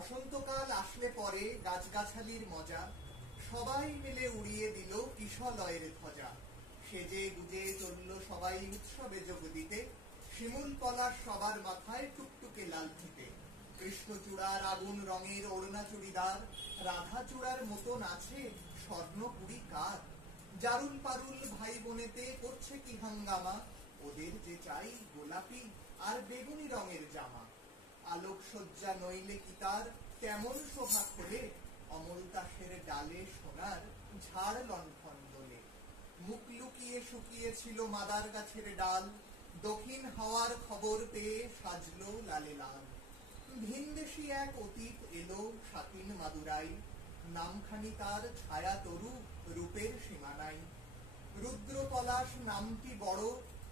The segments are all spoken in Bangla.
বসন্তকাল আসলে পরে গাছগাছালির মজা, সবাই মিলে উড়িয়ে দিল কিশলয়ের ধ্বজা। সেজে গুজে চলল সবাই উৎসবে যোগ দিতে, শিমুল পলাশ সবার মাথায় টুকটুকে লাল ফিতে। কৃষ্ণচূড়ার আগুন রঙের ওড়না চুড়িদার, রাধা চূড়ার মতন আছে স্বর্ণপুরী কার। জারুল পারুল ভাই বোনেতে করছে কি হাঙ্গামা, ওদের যে চাই গোলাপি আর বেগুনি রঙের জামা। আলোকসজ্জা নইলে কি তার কেমন শোভা খোলে, অমল দাসের ডালে সোনার ঝাড় লণ্ঠন দোলে। মুখ লুকিয়ে শুকিয়েছিল মাদার গাছের ডাল, দক্ষিণ হাওয়ার খবর পেয়ে সাজলো লালে লাল। ভিনদেশি এক অতীত এলো স্বাধীন মাদুরাই, নামখানি তার ছায়া তরু রূপের সীমানাই। রুদ্র পলাশ নামটি বড়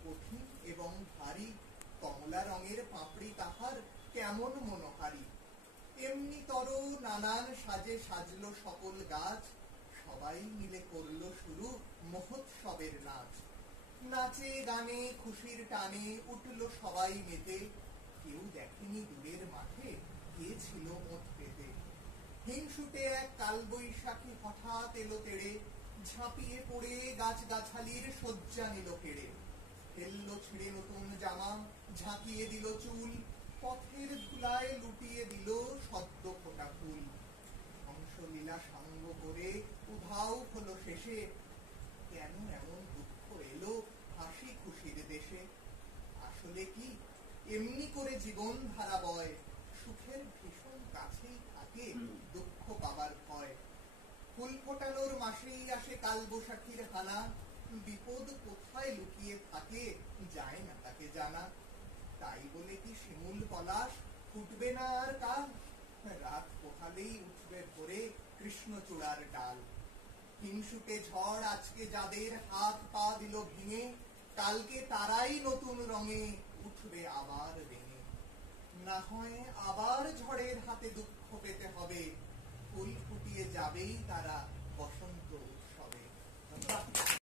কঠিন এবং ভারী, কমলা রঙের পাপড়ি তাহার কেমন মনোহারী। এমনি তর নানান সাজে সাজলো সকল গাছ, সবাই মিলে করলো শুরু মহোৎসবের নাচ। নাচে গানে খুশির টানে উঠল সবাই মেতে, কেউ দেখেনি দূরের মাঠে কে ছিল ওঠ পেতে। হিংসুটে এক কালবৈশাখী হঠাৎ এলো তেড়ে, ঝাঁপিয়ে পড়ে গাছগাছালির শয্যা নিল কেড়ে। ফেললো ছিঁড়ে নতুন জামা, ঝাঁকিয়ে দিল চুল, পথের ধুলায় লুটিয়ে দিল সদ্য ফোটা ফুল। হংসলীলা সাঙ্গ করে উধাও হলো শেষে, কেন এমন দুঃখ এলো হাসি খুশির দেশে। আসলে কি এমনি করে জীবন ধারা বয়, সুখের ভীষণ কাছেই থাকে দুঃখ পাবার ভয়। ফুল ফোটানোর মাসেই আসে কালবৈশাখীর হানা, বিপদ কোথায় লুকিয়ে থাকে যায় না তাকে জানা। তাই বলে কি শিমুল পলাশ ফুটবে না আর কাল, রাত পোহালেই উঠবে ভোরে কৃষ্ণচূড়ার ডাল। হিংসুটে ঝড় আজকে যাদের হাত পা দিল ভেঙে, কালকে তারাই নতুন রঙে উঠবে আবার রেঙে। না হয় আবার ঝড়ের হাতে দুঃখ পেতে হবে, ফুল ফুটিয়ে যাবেই তারা বসন্ত উৎসবে।